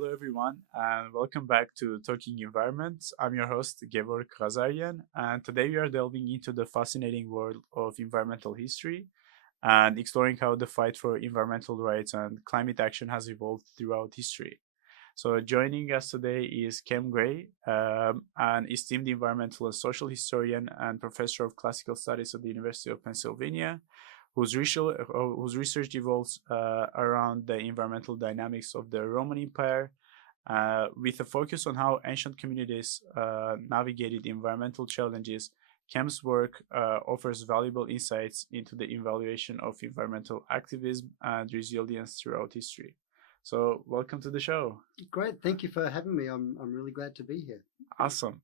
Hello, everyone, and welcome back to Talking Environment. I'm your host, Gevorg Ghazaryan, and today we are delving into the fascinating world of environmental history and exploring how the fight for environmental rights and climate action has evolved throughout history. So, joining us today is Kem Gray, an esteemed environmental and social historian and professor of classical studies at the University of Pennsylvania, whose research evolves around the environmental dynamics of the Roman Empire, with a focus on how ancient communities navigated environmental challenges. Kem's work offers valuable insights into the evaluation of environmental activism and resilience throughout history. So, welcome to the show. Great, thank you for having me. I'm really glad to be here. Awesome.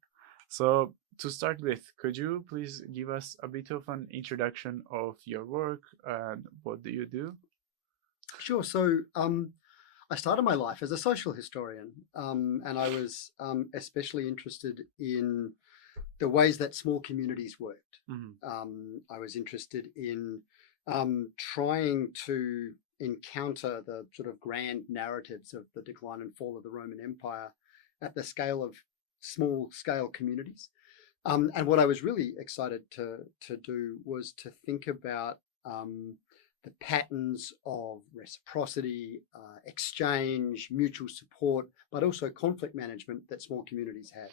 So, to start with, could you please give us a bit of an introduction of your work and what do you do? Sure. So I started my life as a social historian, and I was especially interested in the ways that small communities worked. I was interested in trying to encounter the sort of grand narratives of the decline and fall of the Roman Empire at the scale of small scale communities. And what I was really excited to do was to think about the patterns of reciprocity, exchange, mutual support, but also conflict management that small communities had.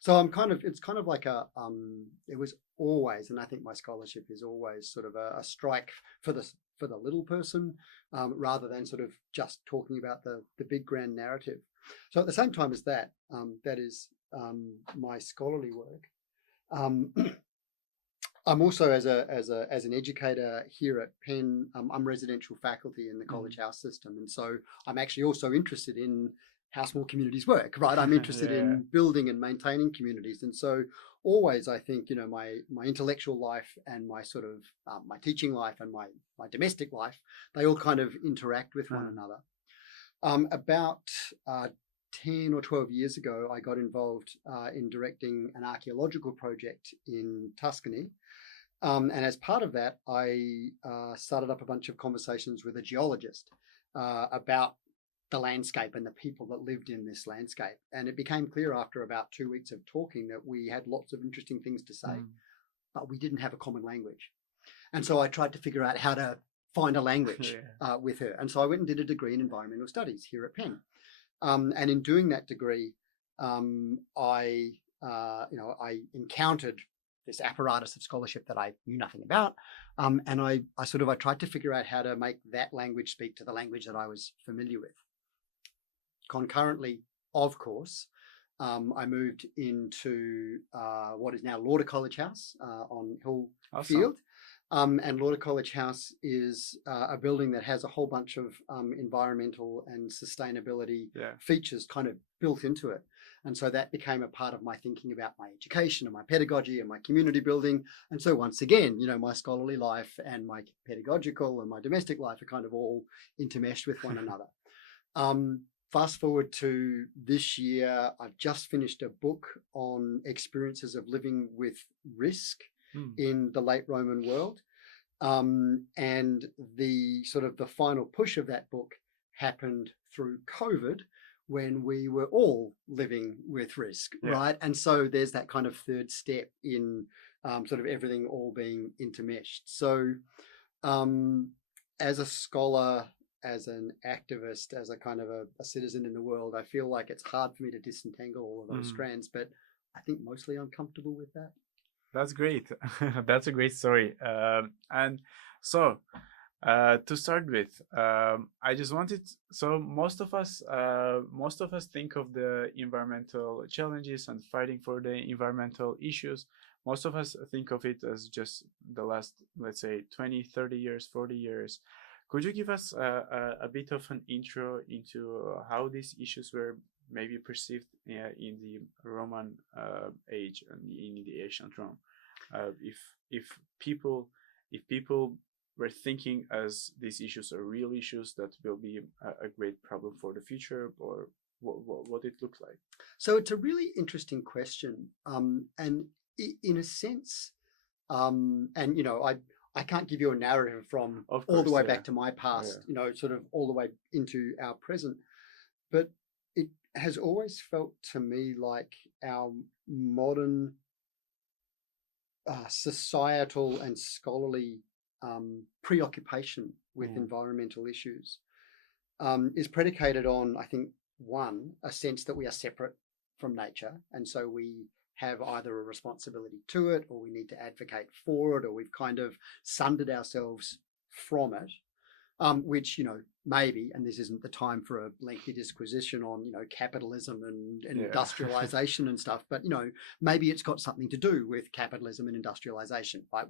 So it's kind of like it was always, and I think my scholarship is always sort of a strike for the little person, rather than sort of just talking about the big grand narrative. So at the same time as that, that is my scholarly work. I'm also as an educator here at Penn. I'm residential faculty in the college house system, and so I'm actually also interested in how small communities work. Right, I'm interested in building and maintaining communities, and so always I think my intellectual life and my sort of my teaching life and my domestic life, they all kind of interact with one another. About 10 or 12 years ago, I got involved in directing an archaeological project in Tuscany. And as part of that, I started up a bunch of conversations with a geologist about the landscape and the people that lived in this landscape. And it became clear after about 2 weeks of talking that we had lots of interesting things to say, but we didn't have a common language. And so I tried to figure out how to find a language with her. And so I went and did a degree in environmental studies here at Penn. And in doing that degree, I encountered this apparatus of scholarship that I knew nothing about, and I tried to figure out how to make that language speak to the language that I was familiar with. Concurrently, of course, I moved into what is now Lauder College House on Hill Field. And Lauder College House is a building that has a whole bunch of environmental and sustainability features kind of built into it. And so that became a part of my thinking about my education and my pedagogy and my community building. And so once again, my scholarly life and my pedagogical and my domestic life are kind of all intermeshed with one another. Fast forward to this year, I've just finished a book on experiences of living with risk in the late Roman world. And the sort of the final push of that book happened through COVID, when we were all living with risk, right? And so there's that kind of third step in sort of everything all being intermeshed. So as a scholar, as an activist, as a kind of a citizen in the world, I feel like it's hard for me to disentangle all of those strands, but I think mostly I'm comfortable with that. That's great. That's a great story. And so, to start with, I just wanted. So most of us think of the environmental challenges and fighting for the environmental issues. Most of us think of it as just the last, let's say, 20, 30 years, 40 years. Could you give us a bit of an intro into how these issues were maybe perceived in the Roman age and in the ancient Rome? If people were thinking as these issues are real issues that will be a great problem for the future, or what it looked like? So it's a really interesting question, and in a sense, and I can't give you a narrative from all the way back to my past, sort of all the way into our present. But it has always felt to me like our modern societal and scholarly preoccupation with environmental issues is predicated on, I think, one, a sense that we are separate from nature, and so we have either a responsibility to it, or we need to advocate for it, or we've kind of sundered ourselves from it. Which, maybe, and this isn't the time for a lengthy disquisition on, capitalism and industrialization and stuff, but, maybe it's got something to do with capitalism and industrialization, right?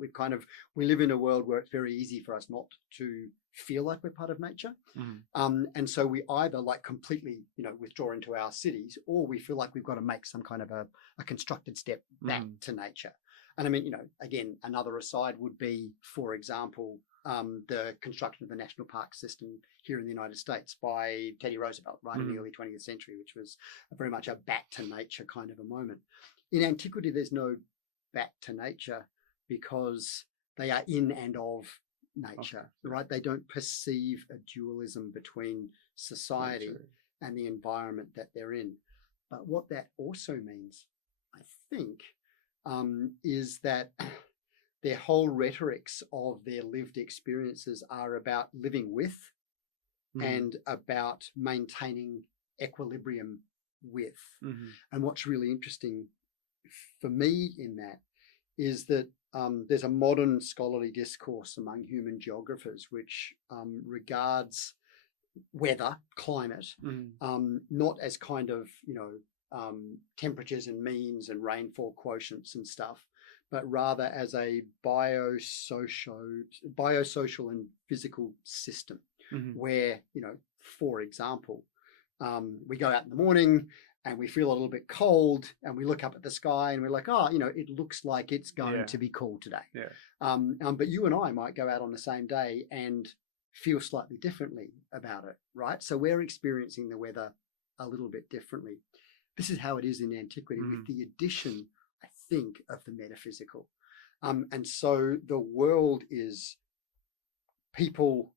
We live in a world where it's very easy for us not to feel like we're part of nature. And so we either completely, withdraw into our cities, or we feel like we've got to make some kind of a constructed step back to nature. And I mean, again, another aside would be, for example, the construction of the national park system here in the United States by Teddy Roosevelt, right, in the early 20th century, which was very much a back to nature kind of a moment. In antiquity, there's no back to nature because they are in and of nature, right? They don't perceive a dualism between society and the environment that they're in. But what that also means, I think, is that their whole rhetorics of their lived experiences are about living with and about maintaining equilibrium with. And what's really interesting for me in that is that there's a modern scholarly discourse among human geographers which regards weather, climate, not as kind of, temperatures and means and rainfall quotients and stuff, but rather as a biosocial and physical system where, for example, we go out in the morning and we feel a little bit cold and we look up at the sky and we're like, it looks like it's going to be cool today. But you and I might go out on the same day and feel slightly differently about it, right? So we're experiencing the weather a little bit differently. This is how it is in antiquity, with the addition, I think, of the metaphysical. And so the world is people,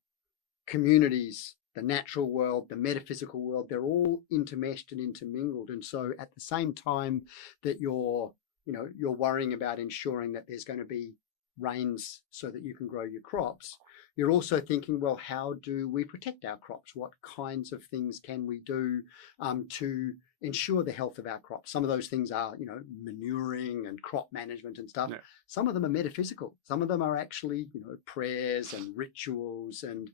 communities, the natural world, the metaphysical world, they're all intermeshed and intermingled. And so at the same time that you're worrying about ensuring that there's going to be rains so that you can grow your crops, you're also thinking, well, how do we protect our crops? What kinds of things can we do to ensure the health of our crops? Some of those things are, manuring and crop management and stuff. Some of them are metaphysical. Some of them are actually, prayers and rituals and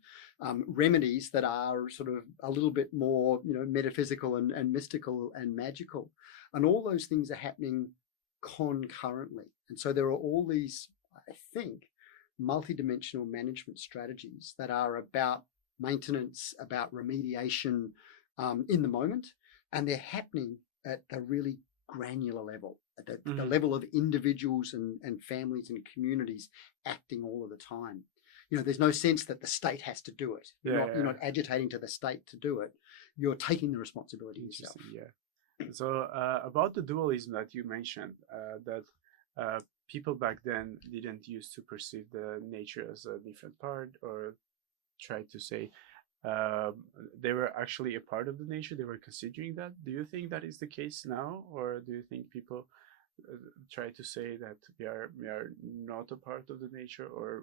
remedies that are sort of a little bit more, metaphysical and mystical and magical. And all those things are happening concurrently. And so there are all these, I think, multidimensional management strategies that are about maintenance, about remediation in the moment, and they're happening at the really granular level, at the level of individuals and families and communities acting all of the time. There's no sense that the state has to do it. You're not agitating to the state to do it. You're taking the responsibility yourself. So about the dualism that you mentioned, that people back then didn't used to perceive the nature as a different part, or try to say they were actually a part of the nature. They were considering that. Do you think that is the case now, or do you think people try to say that we are not a part of the nature, or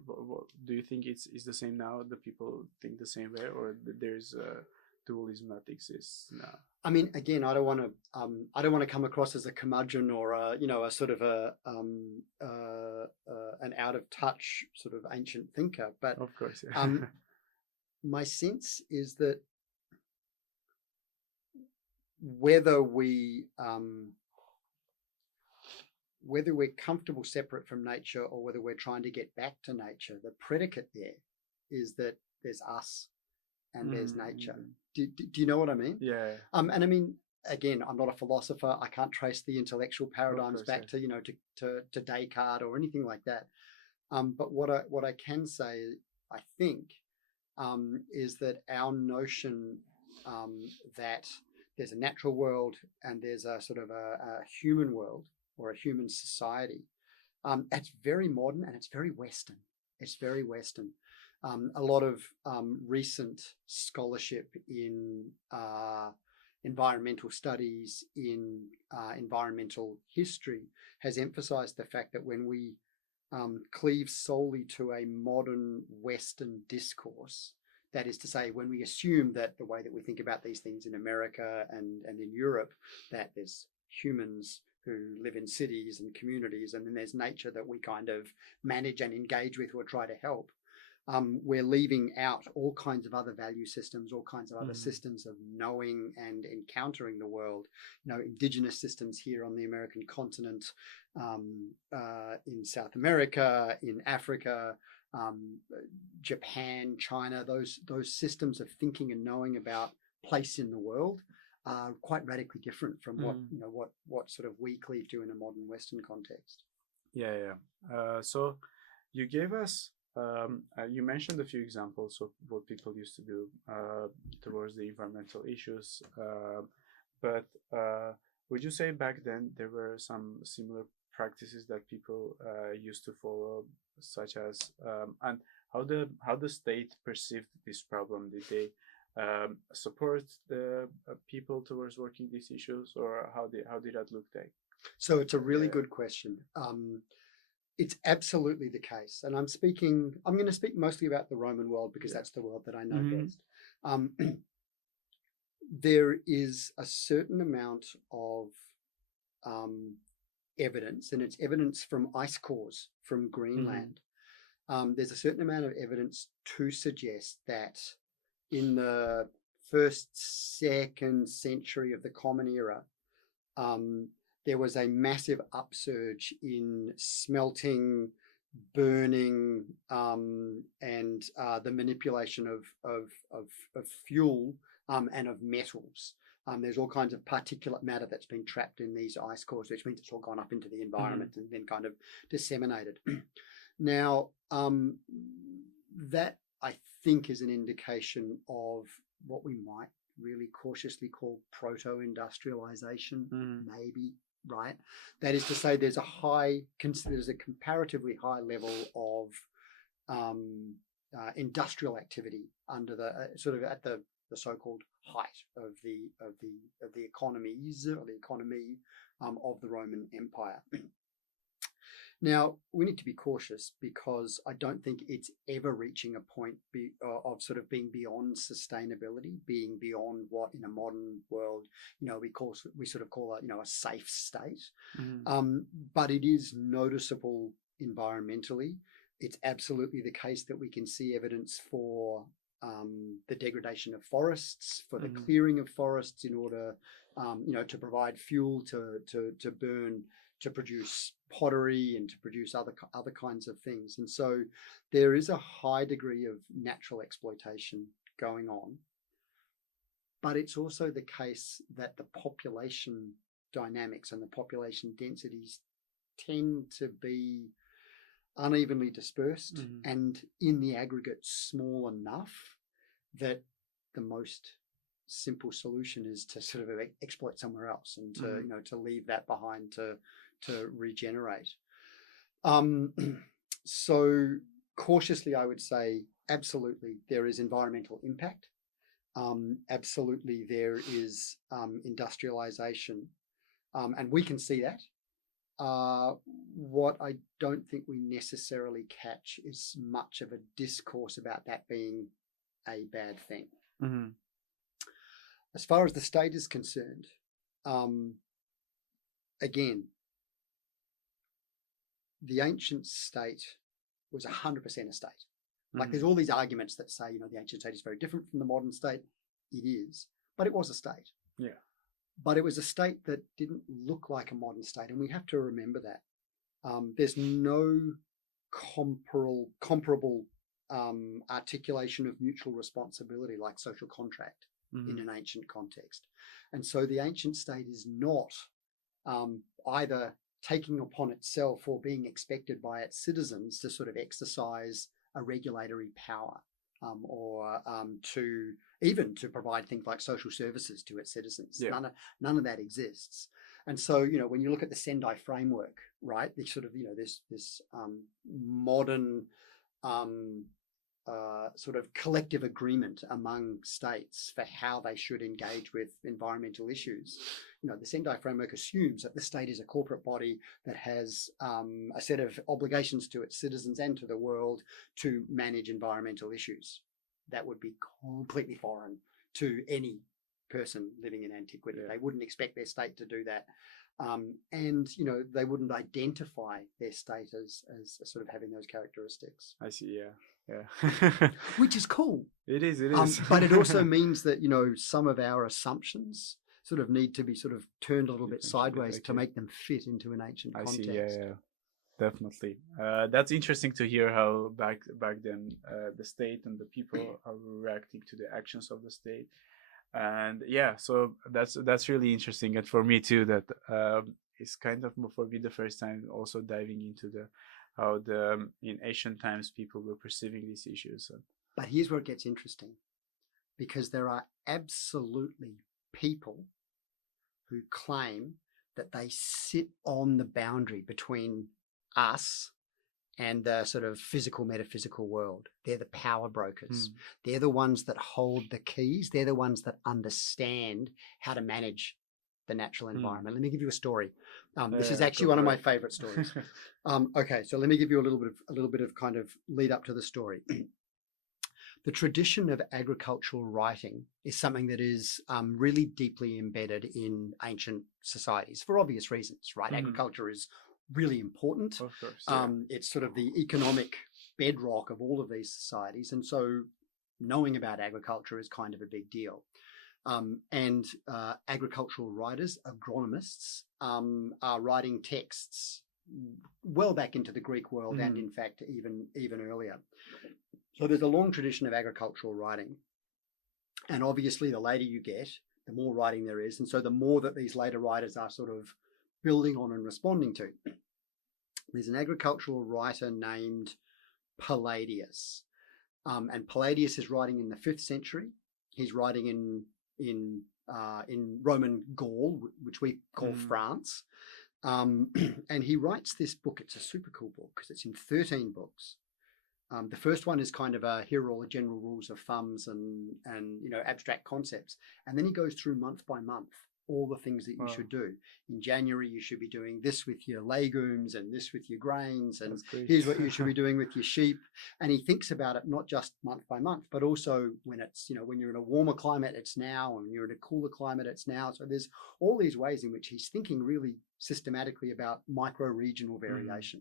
do you think it's the same now? The people think the same way, or there's a dualism that exists now? I mean, again, I don't want to come across as a curmudgeon or a sort of an out of touch sort of ancient thinker. But of course, my sense is that whether we're comfortable separate from nature or whether we're trying to get back to nature, the predicate there is that there's us and there's nature. Do you know what I mean? Yeah. And I mean, again, I'm not a philosopher. I can't trace the intellectual paradigms back to to Descartes or anything like that. But what I can say, I think, is that our notion that there's a natural world and there's a sort of a human world or a human society, it's very modern and it's very Western. It's very Western. A lot of recent scholarship in environmental studies, in environmental history, has emphasized the fact that when we cleave solely to a modern Western discourse, that is to say, when we assume that the way that we think about these things in America and in Europe, that there's humans who live in cities and communities, and then there's nature that we kind of manage and engage with or try to help. We're leaving out all kinds of other value systems, all kinds of other systems of knowing and encountering the world. Indigenous systems here on the American continent, in South America, in Africa, Japan, China. Those systems of thinking and knowing about place in the world are quite radically different from what sort of we cleave to in a modern Western context. So you gave us. You mentioned a few examples of what people used to do towards the environmental issues, but would you say back then there were some similar practices that people used to follow, such as and how the state perceived this problem? Did they support the people towards working these issues, or how did that look like? So it's a really good question. It's absolutely the case. And I'm going to speak mostly about the Roman world because that's the world that I know best. There is a certain amount of evidence, and it's evidence from ice cores from Greenland. There's a certain amount of evidence to suggest that in the first, second century of the Common Era, there was a massive upsurge in smelting, burning, and the manipulation of fuel and of metals. There's all kinds of particulate matter that's been trapped in these ice cores, which means it's all gone up into the environment and then kind of disseminated. Now, that I think is an indication of what we might really cautiously call proto-industrialization, maybe. Right, that is to say, there's a comparatively high level of industrial activity under the sort of at the so-called height of the economies or the economy of the Roman Empire. Now, we need to be cautious because I don't think it's ever reaching a point of sort of being beyond sustainability, being beyond what in a modern world, we sort of call a safe state. But it is noticeable environmentally. It's absolutely the case that we can see evidence for the degradation of forests, for the clearing of forests in order, to provide fuel to burn, to produce pottery and to produce other kinds of things. And so there is a high degree of natural exploitation going on. But it's also the case that the population dynamics and the population densities tend to be unevenly dispersed and in the aggregate small enough that the most simple solution is to sort of exploit somewhere else and to to leave that behind to regenerate. So cautiously, I would say absolutely there is environmental impact. Absolutely there is industrialization, and we can see that. What I don't think we necessarily catch is much of a discourse about that being a bad thing. As far as the state is concerned, again, the ancient state was 100% a state. Like there's all these arguments that say, the ancient state is very different from the modern state. It is, but it was a state. Yeah. But it was a state that didn't look like a modern state, and we have to remember that. There's no comparable articulation of mutual responsibility like social contract in an ancient context. And so the ancient state is not either taking upon itself or being expected by its citizens to sort of exercise a regulatory power or to provide things like social services to its citizens. Yeah. None of that exists. And so, when you look at the Sendai framework, right, the sort of, this modern sort of collective agreement among states for how they should engage with environmental issues. The Sendai framework assumes that the state is a corporate body that has a set of obligations to its citizens and to the world to manage environmental issues. That would be completely foreign to any person living in antiquity. They wouldn't expect their state to do that. And they wouldn't identify their state as sort of having those characteristics. I see. Yeah. Which is cool. It is. But it also means that some of our assumptions sort of need to be sort of turned a little bit sideways to make them fit into an ancient context. I see. Yeah. Definitely. That's interesting to hear how back then the state and the people are reacting to the actions of the state. And so that's really interesting, and for me too, that it's kind of for me the first time also diving into how in ancient times people were perceiving these issues. But here's where it gets interesting, because there are absolutely people who claim that they sit on the boundary between us and the sort of physical, metaphysical world. They're the power brokers. They're the ones that hold the keys. They're the ones that understand how to manage the natural environment. Let me give you a story. This is actually one of my favorite stories. Okay, so let me give you a little bit of kind of lead up to the story. The tradition of agricultural writing is something that is really deeply embedded in ancient societies for obvious reasons, right? Agriculture is really important. Of course, it's sort of the economic bedrock of all of these societies, and so knowing about agriculture is kind of a big deal. And agricultural writers, agronomists, are writing texts well back into the Greek world, and in fact even earlier. So there's a long tradition of agricultural writing, and obviously the later you get, the more writing there is, and so the more that these later writers are sort of building on and responding to. There's an agricultural writer named Palladius, and Palladius is writing in the 5th century. He's writing in Roman Gaul, which we call France, and he writes this book. It's a super cool book because it's in 13 books. The first one is kind of here are all the general rules of thumbs and abstract concepts, and then he goes through month by month all the things that you should do. In January, you should be doing this with your legumes and this with your grains, and here's what you should be doing with your sheep. And he thinks about it not just month by month, but also when it's, when you're in a warmer climate, it's now, and when you're in a cooler climate, it's now. So there's all these ways in which he's thinking really systematically about micro-regional variation.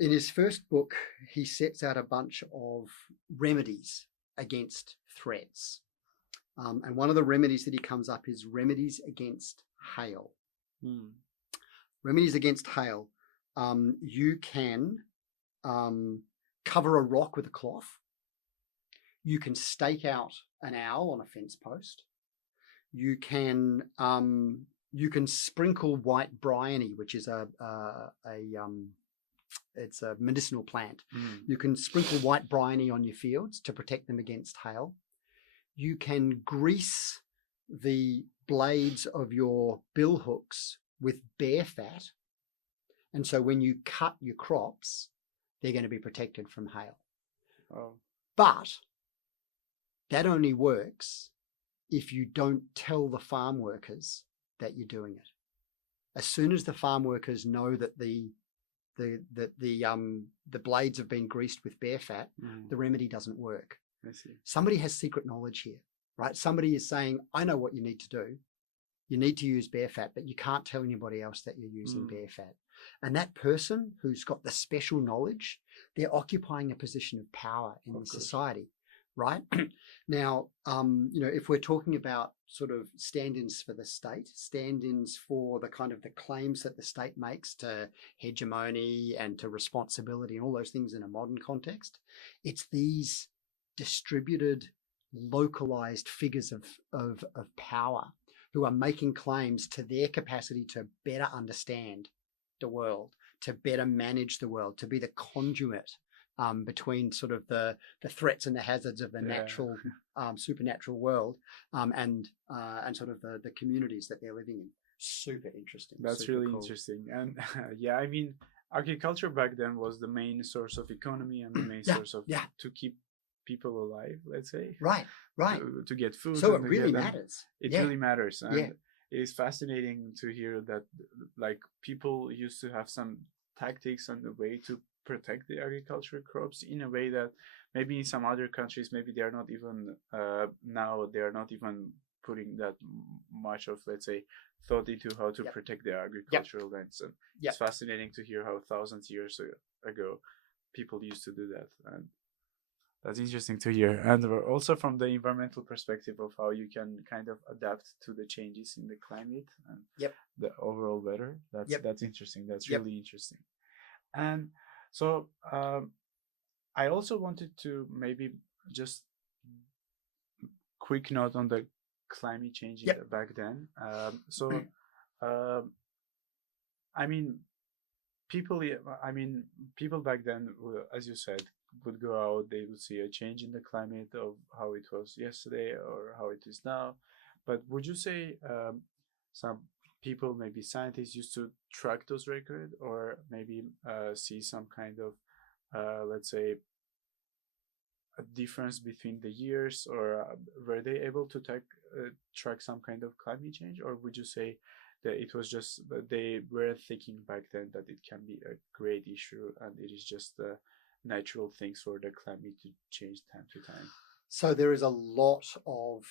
In his first book, he sets out a bunch of remedies against threats. And one of the remedies that he comes up is remedies against hail. Remedies against hail. You can cover a rock with a cloth. You can stake out an owl on a fence post. You can sprinkle white bryony, which is it's a medicinal plant. You can sprinkle white bryony on your fields to protect them against hail. You can grease the blades of your bill hooks with bear fat. And so when you cut your crops, they're going to be protected from hail. But that only works if you don't tell the farm workers that you're doing it. As soon as the farm workers know that the blades have been greased with bear fat, the remedy doesn't work. I see. Somebody has secret knowledge here, right? Somebody is saying, I know what you need to do. You need to use bear fat, but you can't tell anybody else that you're using bear fat. And that person who's got the special knowledge, they're occupying a position of power in the society, right? Now, if we're talking about sort of stand-ins for the state, stand-ins for the kind of the claims that the state makes to hegemony and to responsibility and all those things in a modern context, it's these distributed, localized figures of power who are making claims to their capacity to better understand the world, to better manage the world, to be the conduit between sort of the threats and the hazards of the natural, supernatural world and sort of the communities that they're living in. Super interesting. That's super really cool. interesting. And I mean, agriculture back then was the main source of economy and the main Yeah, source of yeah. to keep people alive, let's say, Right, right. to get food. So it and to really get them. matters. It Yeah, really matters, and yeah, it is fascinating to hear that like people used to have some tactics and a way to protect the agricultural crops in a way that maybe in some other countries maybe they are not even now they are not even putting that much of, let's say, thought into how to Yep. protect their agricultural lands. And Yep. it's fascinating to hear how thousands of years ago people used to do that, and that's interesting to hear. And we're also from the environmental perspective of how you can kind of adapt to the changes in the climate and Yep. the overall weather. Yep. That's interesting. That's Yep. really interesting. And so I also wanted to maybe just quick note on the climate change Yep. back then. I mean, people back then, as you said, would go out, they would see a change in the climate of how it was yesterday or how it is now. But would you say some people, maybe scientists, used to track those records, or maybe see some kind of, let's say, a difference between the years, or were they able to track some kind of climate change, or would you say that it was just that they were thinking back then that it can be a great issue and it is just natural things for the climate to change time to time? So there is a lot of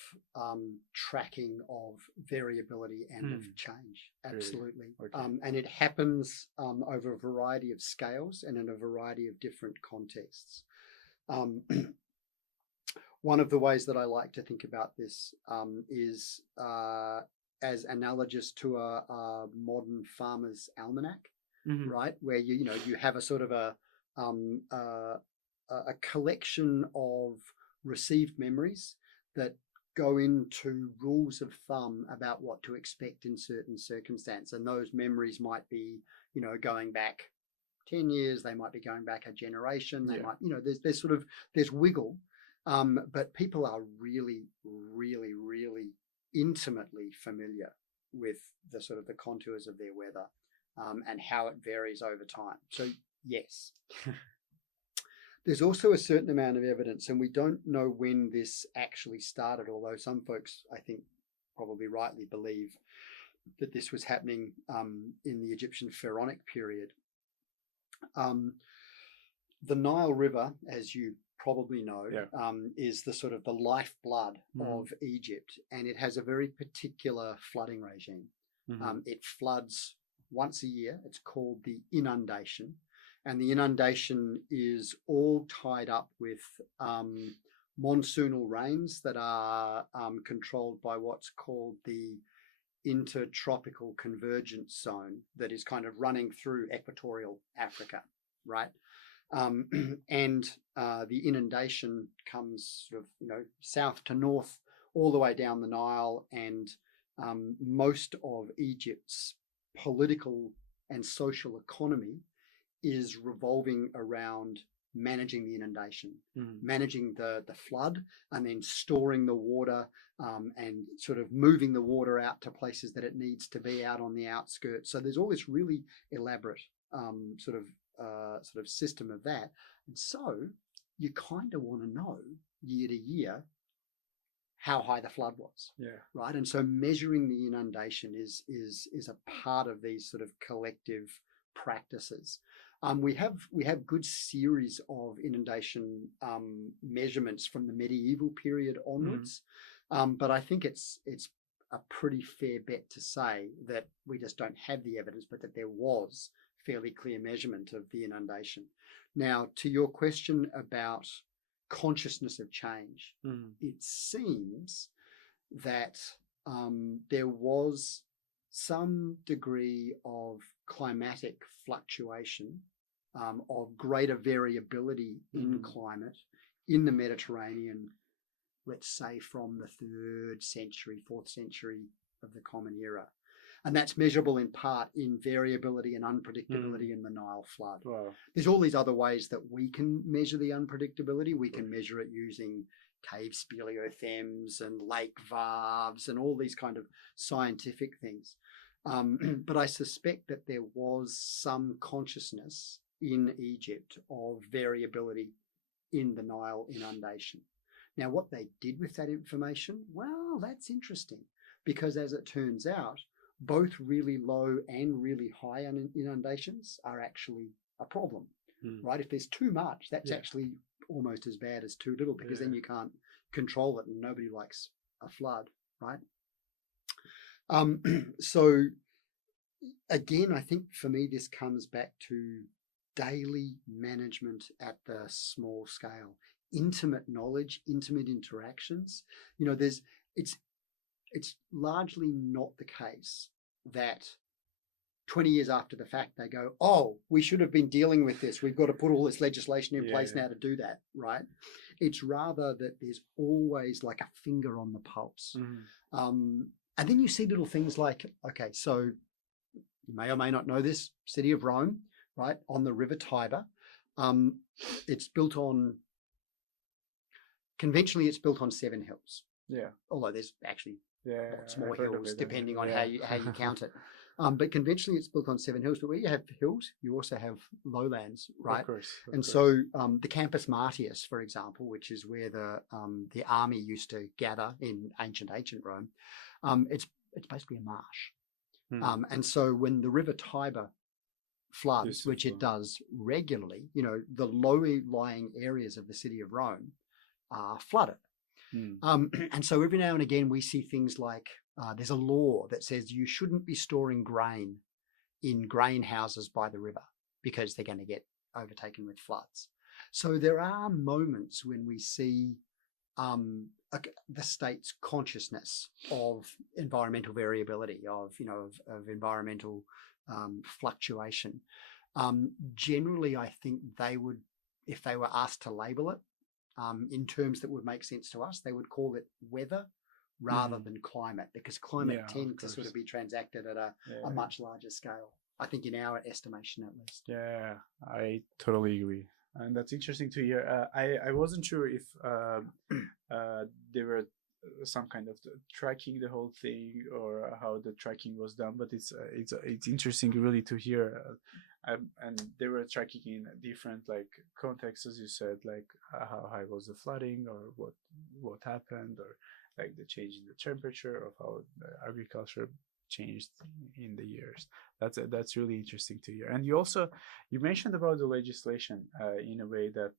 tracking of variability and of change, absolutely. Really? Okay. And it happens over a variety of scales and in a variety of different contexts. One of the ways that I like to think about this is as analogous to a modern farmer's almanac, right? Where you have a sort of a collection of received memories that go into rules of thumb about what to expect in certain circumstances. And those memories might be, going back 10 years, they might be going back a generation, they might, there's wiggle. But people are really, really, really intimately familiar with the sort of the contours of their weather and how it varies over time. So yes. There's also a certain amount of evidence, and we don't know when this actually started, although some folks, I think, probably rightly believe that this was happening in the Egyptian pharaonic period. The Nile River, as you probably know, is the sort of the lifeblood of Egypt, and it has a very particular flooding regime. It floods once a year. It's called the inundation. And the inundation is all tied up with monsoonal rains that are controlled by what's called the intertropical convergence zone that is kind of running through equatorial Africa, right? And the inundation comes sort of, south to north all the way down the Nile, and most of Egypt's political and social economy is revolving around managing the inundation, managing the flood, and then storing the water and sort of moving the water out to places that it needs to be out on the outskirts. So there's all this really elaborate sort of system of that. And so you kind of want to know year to year how high the flood was, right? And so measuring the inundation is a part of these sort of collective practices. We have good series of inundation measurements from the medieval period onwards, but I think it's a pretty fair bet to say that we just don't have the evidence, but that there was fairly clear measurement of the inundation. Now, to your question about consciousness of change, it seems that there was some degree of climatic fluctuation, of greater variability in climate in the Mediterranean, let's say from the 3rd century, 4th century of the Common Era. And that's measurable in part in variability and unpredictability in the Nile flood. Wow. There's all these other ways that we can measure the unpredictability. We can measure it using cave speleothems and lake valves and all these kind of scientific things. But I suspect that there was some consciousness in Egypt of variability in the Nile inundation. Now, what they did with that information, well, that's interesting, because as it turns out, both really low and really high inundations are actually a problem, right? If there's too much, that's actually almost as bad as too little, because then you can't control it, and nobody likes a flood, right? So again, I think for me, this comes back to daily management at the small scale, intimate knowledge, intimate interactions. You know, it's largely not the case that 20 years after the fact they go, oh, we should have been dealing with this, we've got to put all this legislation in place now to do that, right? It's rather that there's always like a finger on the pulse. And then you see little things like, okay, so you may or may not know this, city of Rome, right, on the river Tiber. It's built on, conventionally it's built on 7 hills. Yeah. Although there's actually lots more I've heard of hills it, depending on how you count it. But conventionally it's built on 7 hills. But where you have hills, you also have lowlands, right? Of course. And so the Campus Martius, for example, which is where the army used to gather in ancient Rome, it's basically a marsh. And so when the river Tiber floods, which it does regularly, you know, the low-lying areas of the city of Rome are flooded. And so every now and again we see things like there's a law that says you shouldn't be storing grain in grain houses by the river because they're going to get overtaken with floods. So there are moments when we see the state's consciousness of environmental variability, of environmental fluctuation. Generally, I think they would, if they were asked to label it in terms that would make sense to us, they would call it weather rather than climate, because climate tends to sort of be transacted at a much larger scale, I think, in our estimation at least. Yeah, I totally agree. And that's interesting to hear. I wasn't sure if there were some kind of tracking the whole thing or how the tracking was done, but it's interesting really to hear. And they were tracking in different like contexts, as you said, like how high was the flooding, or what happened, or like the change in the temperature, of how the agriculture changed in the years. That's really interesting to hear. And you mentioned about the legislation in a way that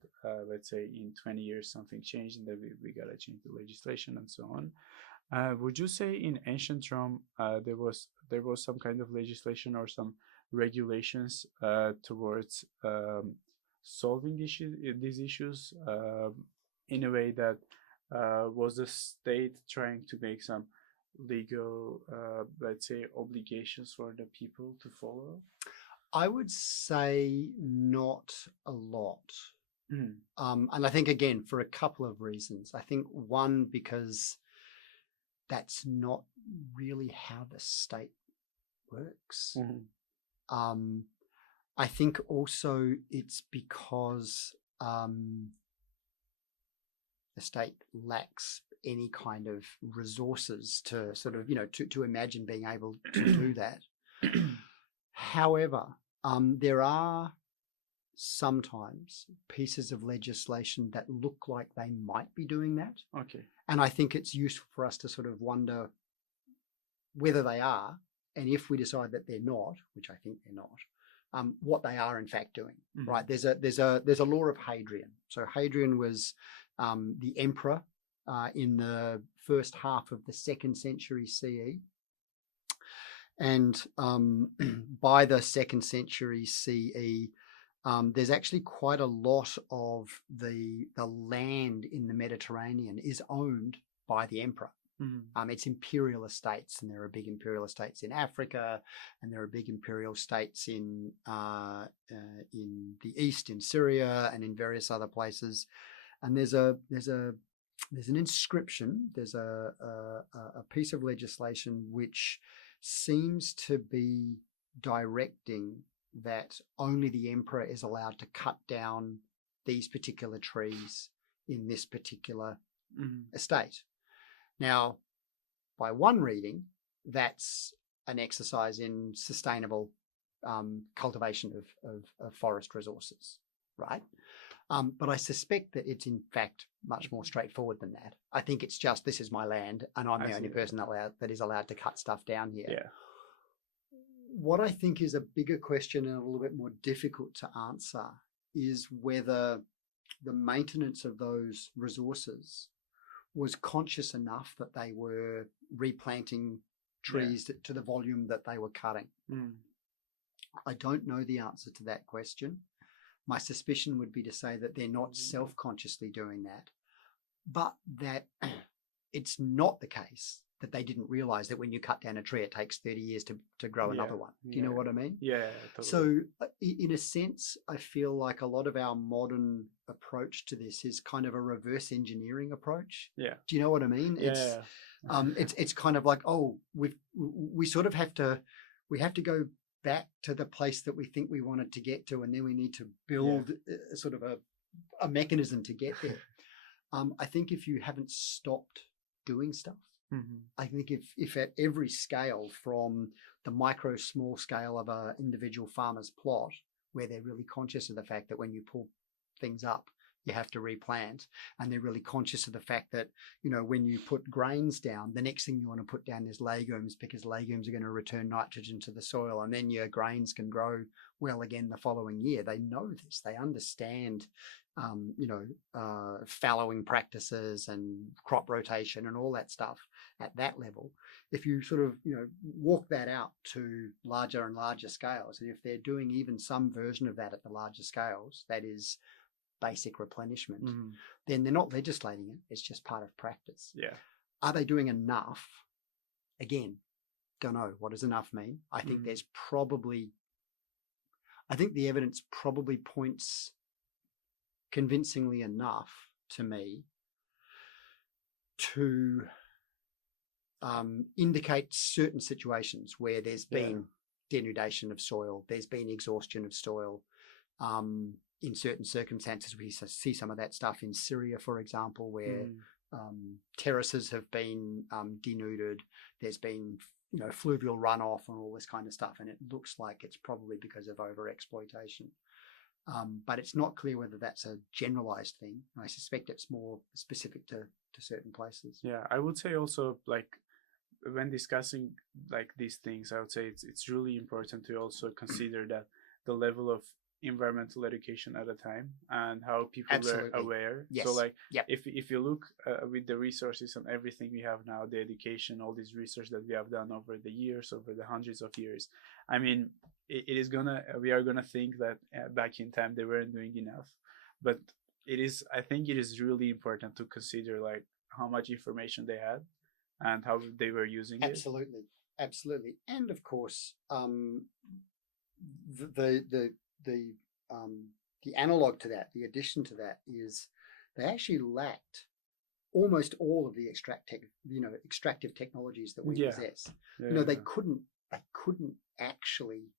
let's say in 20 years something changed and then we gotta change the legislation and so on. Would you say in ancient Rome there was some kind of legislation or some regulations towards solving these issues in a way that was the state trying to make some legal, let's say, obligations for the people to follow? I would say not a lot. And I think, again, for a couple of reasons. I think one, because that's not really how the state works. I think also it's because the state lacks any kind of resources to sort of, to imagine being able to do that. However, there are sometimes pieces of legislation that look like they might be doing that. Okay. And I think it's useful for us to sort of wonder whether they are, and if we decide that they're not, which I think they're not, what they are in fact doing. Right? There's a law of Hadrian. So Hadrian was the emperor in the first half of the 2nd century CE. And by the 2nd century CE, there's actually quite a lot of the land in the Mediterranean is owned by the emperor. It's imperial estates, and there are big imperial estates in Africa, and there are big imperial estates in the east, in Syria, and in various other places. And there's an inscription, there's a piece of legislation which seems to be directing that only the emperor is allowed to cut down these particular trees in this particular estate. Now, by one reading, that's an exercise in sustainable cultivation of forest resources, right? But I suspect that it's in fact much more straightforward than that. I think it's just, this is my land and I'm the only person that is allowed to cut stuff down here. Yeah. What I think is a bigger question and a little bit more difficult to answer is whether the maintenance of those resources was conscious enough that they were replanting trees to the volume that they were cutting. I don't know the answer to that question. My suspicion would be to say that they're not self-consciously doing that, but that it's not the case that they didn't realize that when you cut down a tree, it takes 30 years to grow another one. Do you know what I mean? Yeah, totally. So in a sense, I feel like a lot of our modern approach to this is kind of a reverse engineering approach. Yeah. Do you know what I mean? Yeah. It's kind of like, oh, we sort of have to go back to the place that we think we wanted to get to, and then we need to build a sort of a mechanism to get there. I think if you haven't stopped doing stuff, I think if at every scale, from the micro small scale of a individual farmer's plot, where they're really conscious of the fact that when you pull things up, you have to replant, and they're really conscious of the fact that, you know, when you put grains down, the next thing you want to put down is legumes, because legumes are going to return nitrogen to the soil, and then your grains can grow well again the following year. They know this. They understand, fallowing practices and crop rotation and all that stuff at that level. If you sort of, walk that out to larger and larger scales, and if they're doing even some version of that at the larger scales, that is basic replenishment, then they're not legislating it. It's just part of practice. Yeah. Are they doing enough? Again, don't know. What does enough mean? I think I think the evidence probably points convincingly enough to me to indicate certain situations where there's been denudation of soil, there's been exhaustion of soil. In certain circumstances, we see some of that stuff in Syria, for example, where terraces have been denuded. There's been, fluvial runoff and all this kind of stuff, and it looks like it's probably because of overexploitation. But it's not clear whether that's a generalized thing. I suspect it's more specific to certain places. Yeah, I would say also, like, when discussing like these things, I would say it's really important to also consider that the level of environmental education at a time and how people were aware. Yes. So like if you look with the resources and everything we have now, the education, all this research that we have done over the years, over the hundreds of years, I mean, we are gonna think that back in time they weren't doing enough, but I think it is really important to consider like how much information they had and how they were using it. Absolutely. And of course, the analog to that, the addition to that, is they actually lacked almost all of the extractive technologies that we possess. They couldn't actually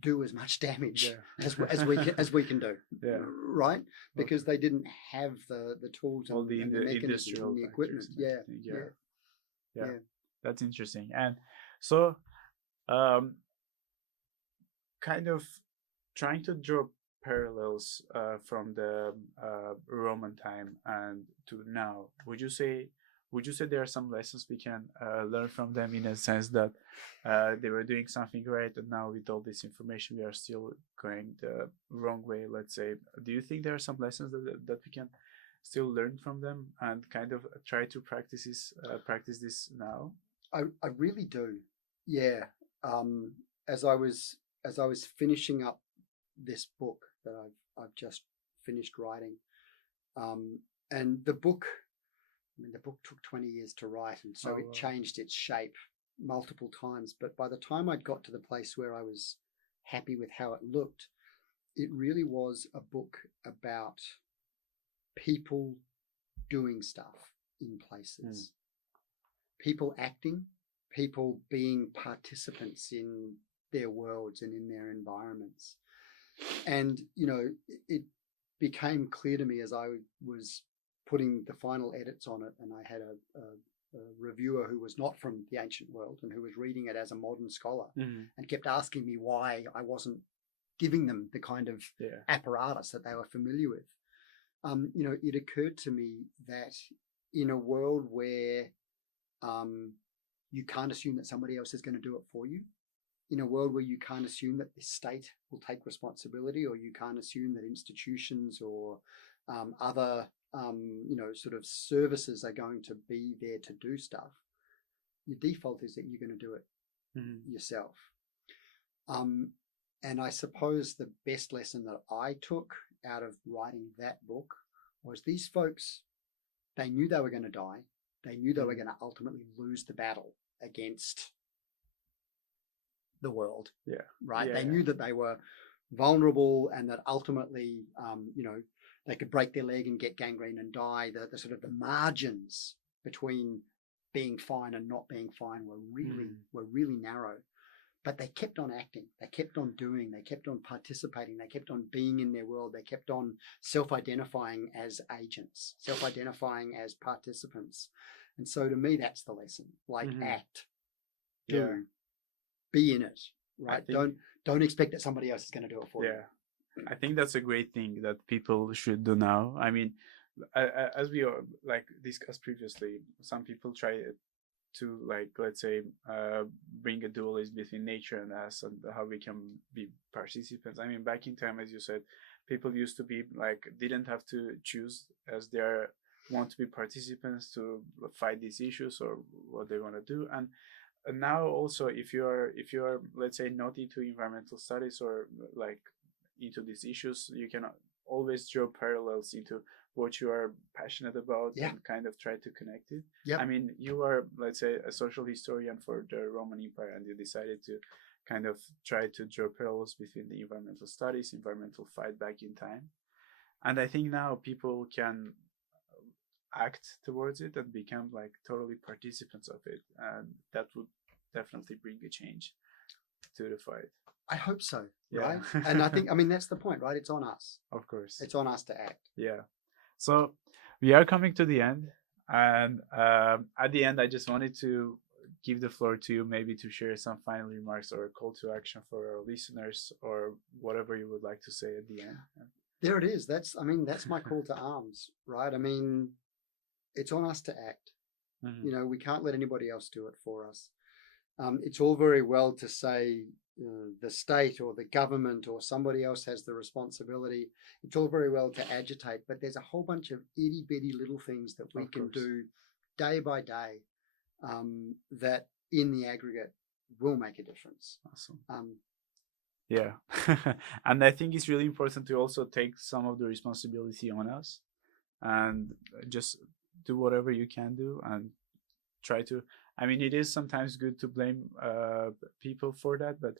do as much damage as we can do, right? Because they didn't have the tools and the mechanisms and the equipment. Yeah. That's interesting. And so, kind of trying to draw parallels from the Roman time and to now, would you say there are some lessons we can learn from them, in a sense that they were doing something right, and now with all this information we are still going the wrong way, let's say? Do you think there are some lessons that we can still learn from them and kind of try to practice this now? I really do. Yeah. As I was finishing up this book that I've just finished writing, and the book took 20 years to write, and so it changed its shape multiple times. But by the time I'd got to the place where I was happy with how it looked, it really was a book about people doing stuff in places, people acting, people being participants in their worlds and in their environments. And, it became clear to me as I was putting the final edits on it, and I had reviewer who was not from the ancient world and who was reading it as a modern scholar Mhm. and kept asking me why I wasn't giving them the kind of Yeah. apparatus that they were familiar with. It occurred to me that in a world where you can't assume that somebody else is going to do it for you, in a world where you can't assume that the state will take responsibility, or you can't assume that institutions or other sort of services are going to be there to do stuff, your default is that you're going to do it yourself. And I suppose the best lesson that I took out of writing that book was these folks, they knew they were going to die. They knew they were going to ultimately lose the battle against the world. Yeah. Right. Yeah, They yeah. knew that they were vulnerable and that ultimately, they could break their leg and get gangrene and die. The sort of the margins between being fine and not being fine were really narrow. But they kept on acting, they kept on doing, they kept on participating, they kept on being in their world, they kept on self-identifying as agents, self-identifying as participants. And so to me, that's the lesson. Like, act, do, Yeah. be in it, right? think- Don't expect that somebody else is going to do it for you. Yeah. I think that's a great thing that people should do now. I mean, as we like discussed previously, some people try to, like, let's say, bring a dualism between nature and us, and how we can be participants. I mean, back in time, as you said, people used to be like, didn't have to choose, as they want to be participants to fight these issues or what they want to do. And now also, if you're let's say not into environmental studies or like into these issues, you can always draw parallels into what you are passionate about and kind of try to connect it. I mean, you are, let's say, a social historian for the Roman Empire, and you decided to kind of try to draw parallels between the environmental studies, environmental fight back in time. And I think now people can act towards it and become like totally participants of it, and that would definitely bring a change to the fight. I hope so, right? And I think, I mean, that's the point, right? It's on us. Of course. It's on us to act. Yeah. So we are coming to the end, and at the end, I just wanted to give the floor to you, maybe to share some final remarks or a call to action for our listeners, or whatever you would like to say at the end. There it is. That's my call to arms, right? I mean, it's on us to act. We can't let anybody else do it for us. It's all very well to say the state or the government or somebody else has the responsibility. It's all very well to agitate, but there's a whole bunch of itty bitty little things that we can do day by day that in the aggregate will make a difference. Awesome. Yeah. And I think it's really important to also take some of the responsibility on us and just do whatever you can do and try to, I mean, it is sometimes good to blame people for that, but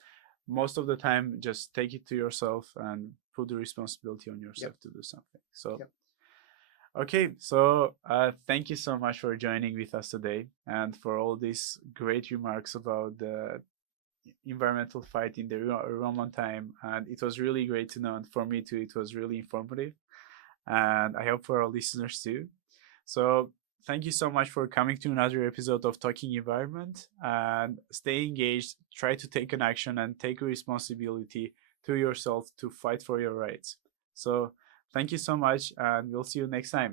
most of the time, just take it to yourself and put the responsibility on yourself to do something. So, okay, so thank you so much for joining with us today and for all these great remarks about the environmental fight in the Roman time. And it was really great to know, and for me too, it was really informative. And I hope for our listeners too. So thank you so much for coming to another episode of Talking Environment, and stay engaged, try to take an action and take a responsibility to yourself to fight for your rights. So thank you so much, and we'll see you next time.